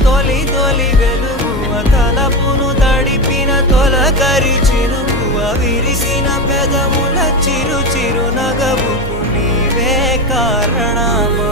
తొలి తొలి వెలుగువ తలపును తడిపిన తొలకరి చినుకువ విరిసిన పెదముల చిరు చిరు నగవుకు నీవే కారణమా